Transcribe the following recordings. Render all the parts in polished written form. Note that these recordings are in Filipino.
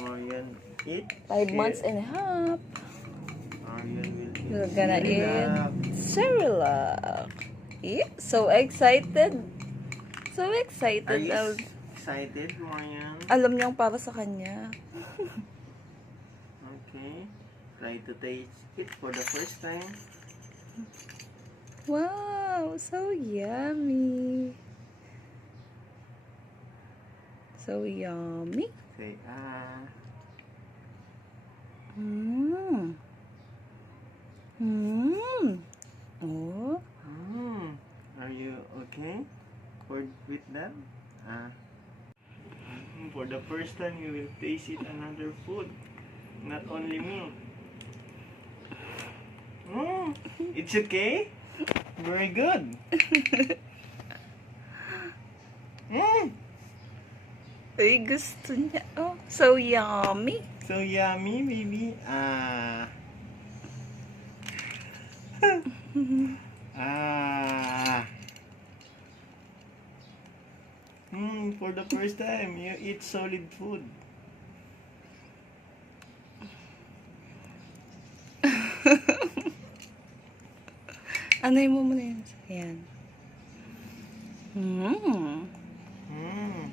Orion eat 5 months and a half. Orion will We're eat gonna Cerelac. eat Cerelac. Yeah, so excited. So Are excited. you excited, Orion? Alam niyang para sa kanya. Okay. Try to taste it for the first time. Wow, so yummy. So yummy. Say ah. Mmm. Mmm. Oh. Are you okay with that? Ah. For the first time, you will taste it another food, not only milk. It's okay. Very good. Ay, gusto niya. Oh, so yummy. So yummy, baby. Ah. Ah. For the first time, you eat solid food. Anay mo muna yun. Ayan. Mmm. Mm.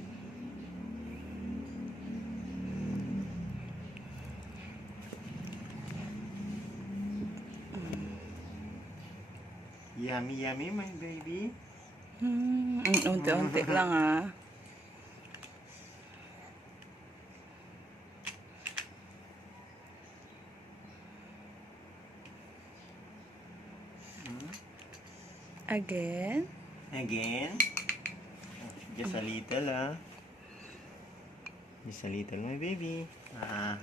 Yummy, yummy, my baby. Unti-unti lang ah. Again. Again. Just a little, ah. Just a little, my baby. Ah.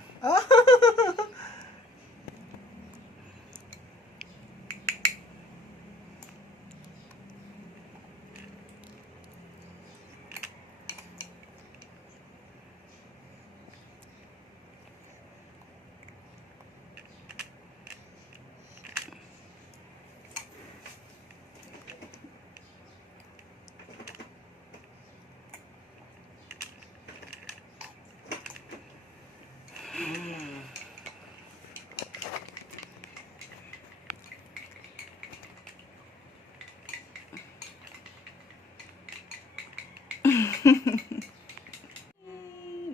Mayan,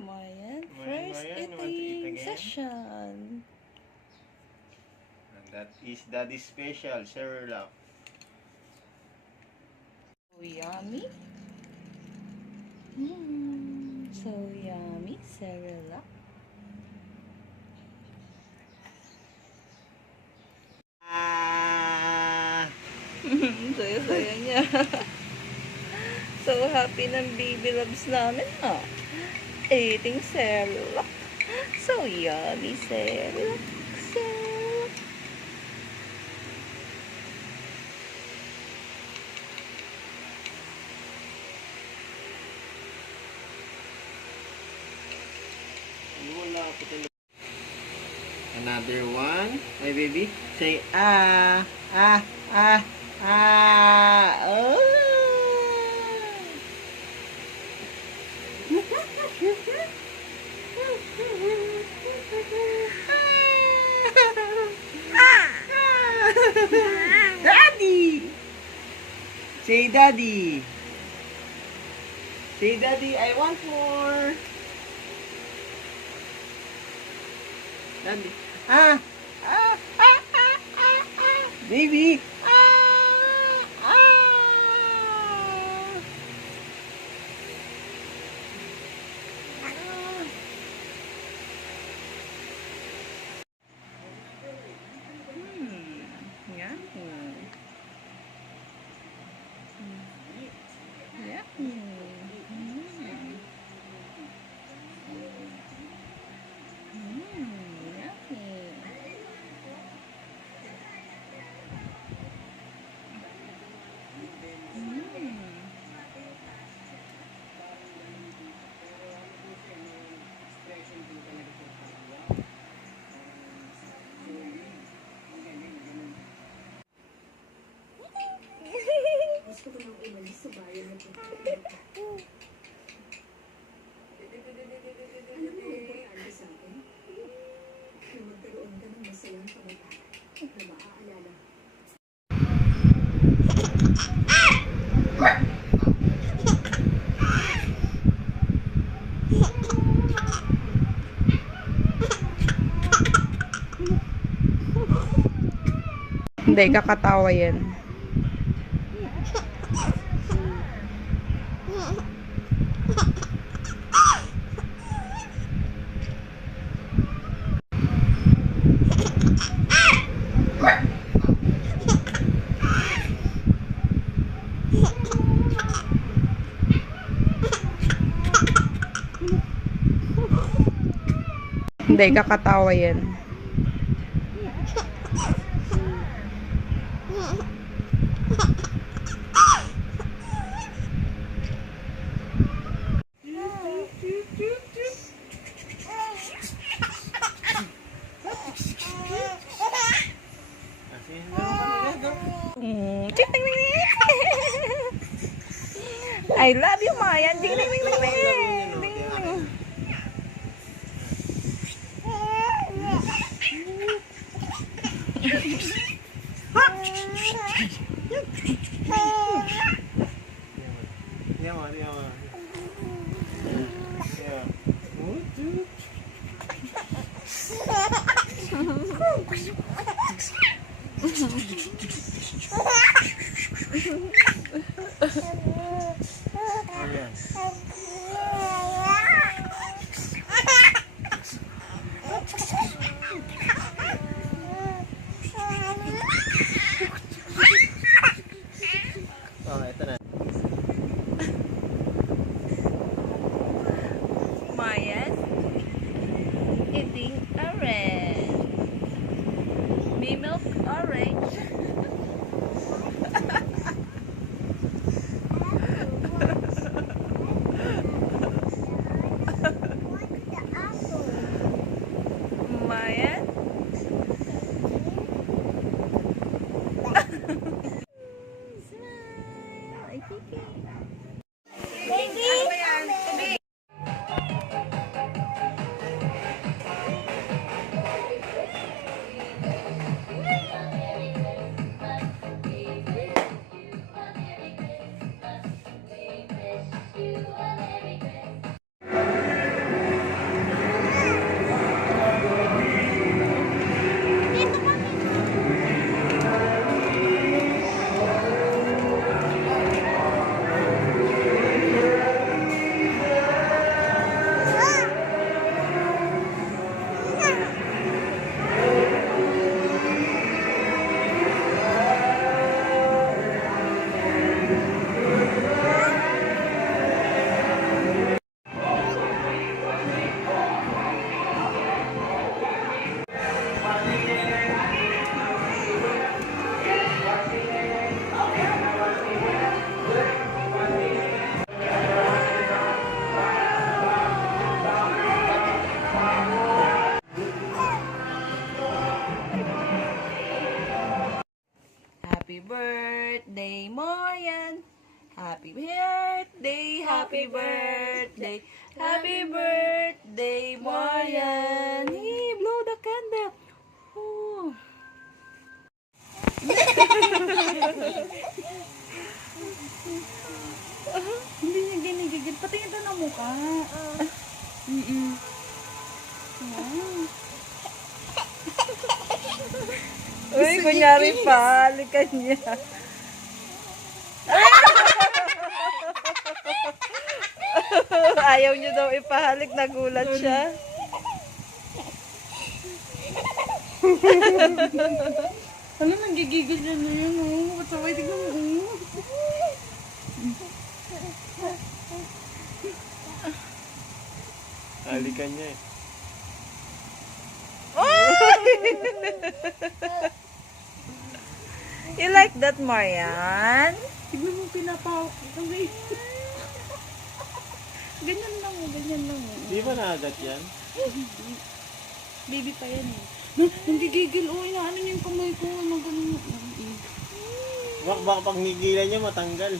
Mayan, first Mayan, you want to eat eating again? session. And that is Daddy's special, Cerelac. So yummy. So yummy, Cerelac. Ah. Saya-saya niya. So happy ng baby loves namin, ha? Eating Cerelac. So yummy, Cerelac. Cerelac. Another one, my baby. Say ah, ah, ah, ah. Oh. Daddy. Say daddy. Say daddy, I want more. Daddy. Ah. Ah. Ah. Ah. Ah. Ah. Baby. Ah. Ah. Yummy. Yummy. Yummy. Hindi, kakatawa yan. Hindi, kakatawa yan. Kasi yung dalawa kanila, I love you, Maya. Tingnan mo, tingnan mo. Tingnan mo. Ayan. Oh, ito na. Maya's eating orange. Me milk orange. Maya? Smile. Ay, Kiki. Ano ba yan? Tubig. Happy birthday, Marian. Happy birthday, happy birthday, happy birthday, Marian. Hey, blow the candle. Ooh. Hindi niya ginigigil. Patingin ito ng mukha. Wow. Uy, kunyari pa. Halikan niya. Ayaw niyo daw ipahalik. Nagulat siya. Alam, nanggigigil niya na yun. Ba't sabay tignan mo? Halikan niya eh. You like that, Marian? Tignan mo pinapawak. Ganyan lang mo, ganyan lang mo. Di ba naagat yan? Baby pa yan eh. Nanggigigil. Oh, inaano niya yung kamay ko. Ano ganun. Baka pag nigilan niya matanggal.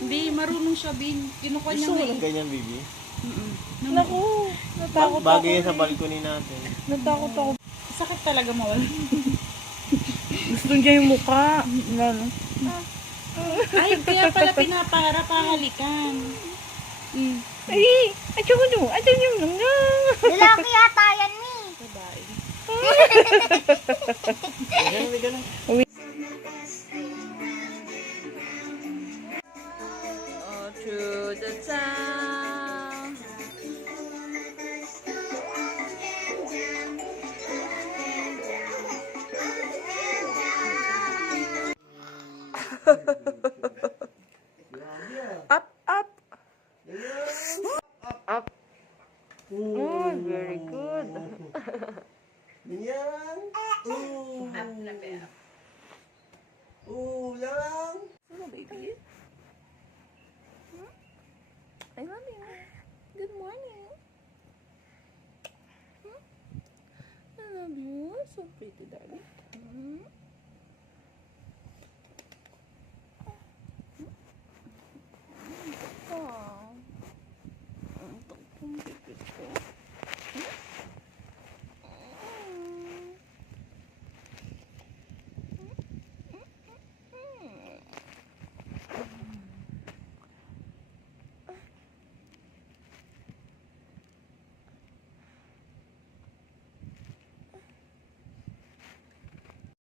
Hindi, marunong siya, Bin. Kinukuha niya Gusto mo nga ng eh. ganyan, baby? Naku, natakot ako. Bagay yan sa balcony natin. Natakot ako. Sakit talaga mawala. Gusto niya yung mukha. Ay, kaya pala pinapahara pahalikan. Ay, ay, tsaka no. Ay, tsaka nung Lalaki yata yan, Mi. Babae. Ganun. Oh, through the town. Up, up. Up. Oh, very good. Yan. Lang. Hello, baby. I love you. Good morning. I love you. So pretty, darling.